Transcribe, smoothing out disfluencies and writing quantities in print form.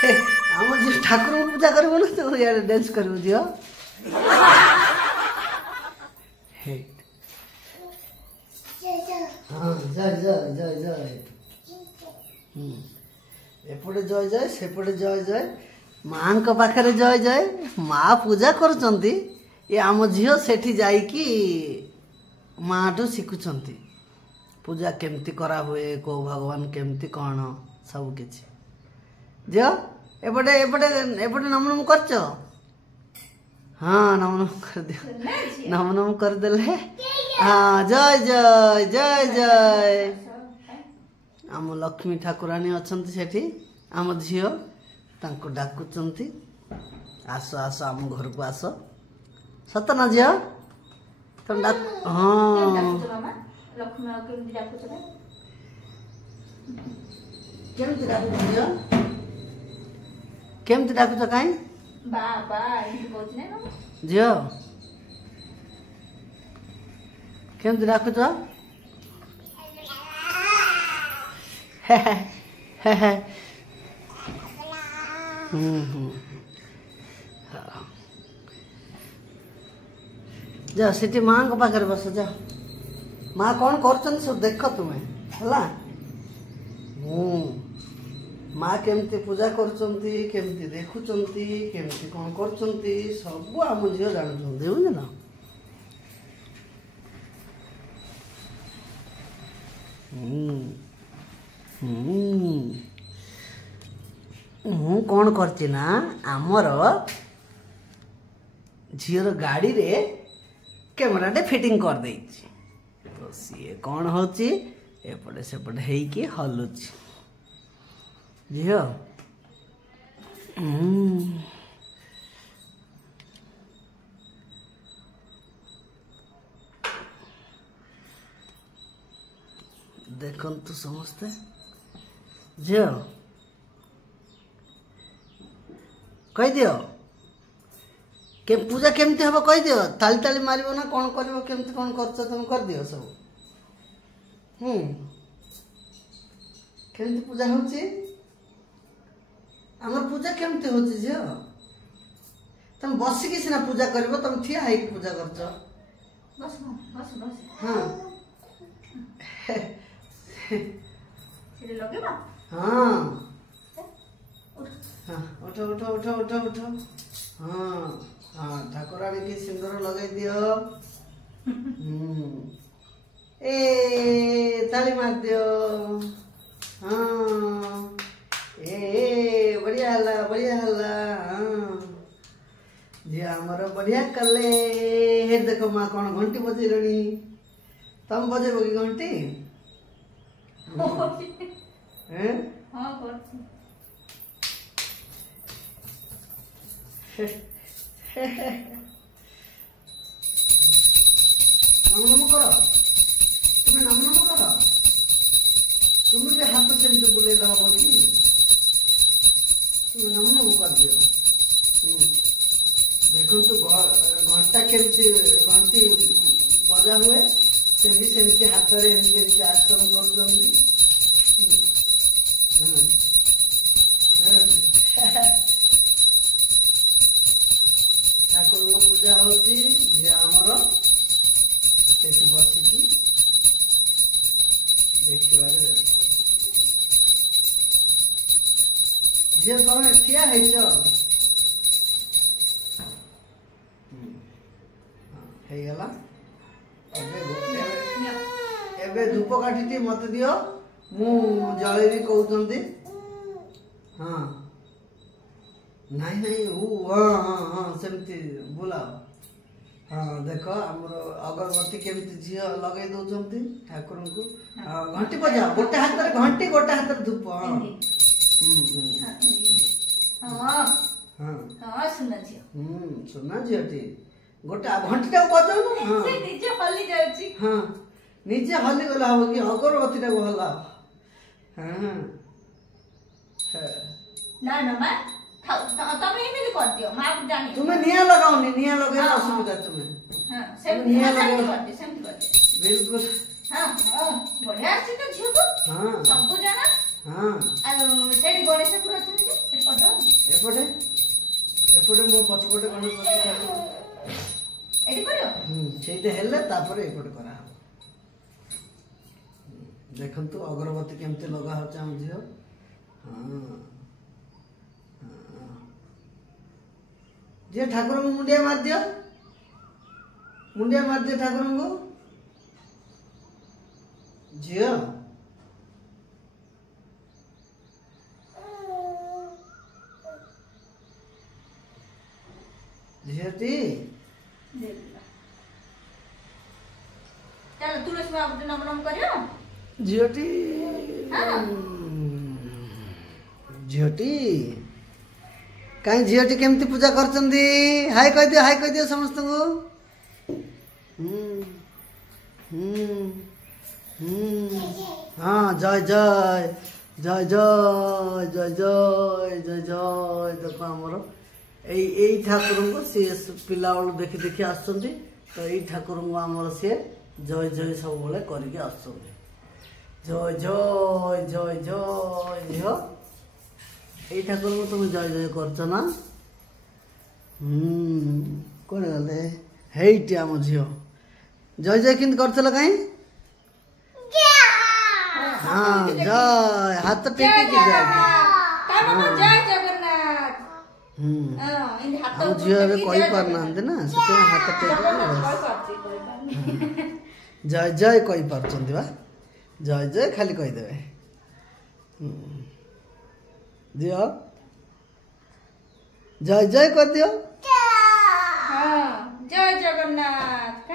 आम झी ठाकुर पूजा कर तू यार डांस कर झील हाँ जय जय जय जय एपटे जय जय सेपटे जय जय माँ पाखे जय जय माँ पूजा करुँच ये आम झील सेठी जाइकी माँ ठू शिखुंट पूजा केमती करा हुए को भगवान केमती कौन सब किछि झील एपटे एपटे एपटे नम नम कर हाँ नम नम कर दियो नम नम कर देले हाँ जय जय जय जय आम लक्ष्मी ठाकुराणी अच्छा सेठी आम झील तांको डाकुचंती आस आस आम घर को आस सत ना झील तुम डाक हाँ केमती डाकुच झील केमती डाकुच कहीं झील केमती डाकुच जा सीटी माँ को पाखे बस जा माँ कौन कर सब देख तुम्हें है माँ केमती पूजा करमती देखुं केमती कौन कर सब आम झील जानते बुझे ना मु कौन करची ना आमर झीर गाड़ी रे कैमराटे फिटिंग कर देइछि तो सी कौन होची एपटे सेपटे हेइकी हलुची झील देखंतु समस्ते झील कह दियो के पूजा केमती हम कह दियो ताली ताली मारिबो ना कौन करिवो केमती कौन करछ तुम कर दियो सब केमती पूजा होची हमर पूजा केमती होची झील तुम बसिकी सिना पूजा करिवो तुम ठिया हेक पूजा करछ बस बस बस हां सिरे लगेबा हां हाँ उठो उठो उठो उठो उठो हाँ हाँ ठाकुराणी की सिंदूर लगे दियो ए ताली मार दियो हाँ ए बढ़िया हल्ला हाँ जी आमर बढ़िया कले हे देखो माँ कौन घंटी बजेलनी तुम बजेब कि घंटी हैं हाँ करछि नम नम कर तुम्हें नम नम कर तुम्हें भी हाथ से बुले हम कि तुम्हें नम नम कर दियो देखो तो घंटा केमती घंटी बजा हुए से भी सेमती हाथ में एमती आसन कर ठाकुर पूजा होती आमर से बसिकी देखिए झील तुम ठिया होगला एबे धूप काठी मत दियो मु जलेबी कहते हाँ नहीं नहीं हाँ हाँ हाँ सेमती बुलाओ हाँ देख आमर अगरबत्ती केमती झील लगे दौरान ठाकुर को घंटी बजाओ गोटे हाथ में घंटी गोटे हाथ में धूप हाँ हाँ सुना झील गोटे घंटी टाक बजाओ ना हाँ निजे हली जाउची हाँ निजे हली गला हम कि अगरबत्ती टाक हला हाँ ना ना मां तमे एमिति कर दियो मां जानी तुम्हें निया लगाओनी निया लगे असुविधा तुम्हें हां से निया लगे कर दे सेमति कर दे बिल्कुल हां हां बढ़िया अछि तो झियो को हां सब जाना हां आ सेडी गणेश ठाकुर अछि जे कर दो ଏପଟେ ଏପଟେ ମୋ ପଛପଟେ ଗଣପତି ଠାକୁର ଏଠି କରିବ ସେଇଟା ହେଲେ ତାପରେ ଏପଟେ କରାହବ। ଦେଖନ୍ତୁ ଅଗରବତୀ କେମିତି ଲଗା ହଉଛି ଆମ ଝିଅ। ଝିଅ ଠାକୁରଙ୍କୁ ମୁଣ୍ଡିଆ ମାରିଦିଅ, ମୁଣ୍ଡିଆ ମାରିଦିଅ ଠାକୁରଙ୍କୁ। ଝିଅ ଝିଅଟି ଚାଲ ତୁଳସୀ ମା ଗୋଟେ ନମ ନମ କରିବ। ଝିଅଟି ଝିଅଟି କାହିଁ ଝିଅଟି କେମିତି ପୂଜା କରୁଛନ୍ତି? ହାଇ କହିଦିଅ, ହାଇ କହିଦିଅ ସମସ୍ତଙ୍କୁ। ହଁ ଜୟ ଜୟ ଜୟ ଜୟ ଜୟ ଜୟ ଜୟ ଜୟ। ଦେଖ ଆମର ଏଇ ଠାକୁରଙ୍କୁ ସିଏ ପିଲାବେଳୁ ଦେଖି ଦେଖି ଆସୁଛନ୍ତି, ତ ଏଇ ଠାକୁରଙ୍କୁ ଆମର ସିଏ ଜୟ ଜୟ ସବୁବେଳେ କରିକି ଆସୁଛନ୍ତି। ଜୟ ଜୟ ଜୟ ଜୟ। ଝିଅ ଏଇ ଠାକୁରଙ୍କୁ তুমি ଜୟ ଜୟ କରୁଛ ନା? କୁଆଡ଼େ ଗଲେ? ହେଇଟି ଆମ ଝିଅ ଜୟ ଜୟ କେମିତି କରୁଥିଲ କାହିଁ? ହଁ ଜୟ ହାତ ଟେକିକି ଜୟ। ଆମ ଝିଅ ଏବେ କହିପାରୁନାହାନ୍ତି ନା, ସେଥିପାଇଁ ହାତ ଟେକିକି ଜୟ ଜୟ କହିପାରୁଛନ୍ତି ବା। ଜୟ ଜୟ ଖାଲି କହିଦେବେ। ଦିଅ ଜୟ ଜୟ କରିଦିଅ। ଜୟ ଜଗନ୍ନାଥ।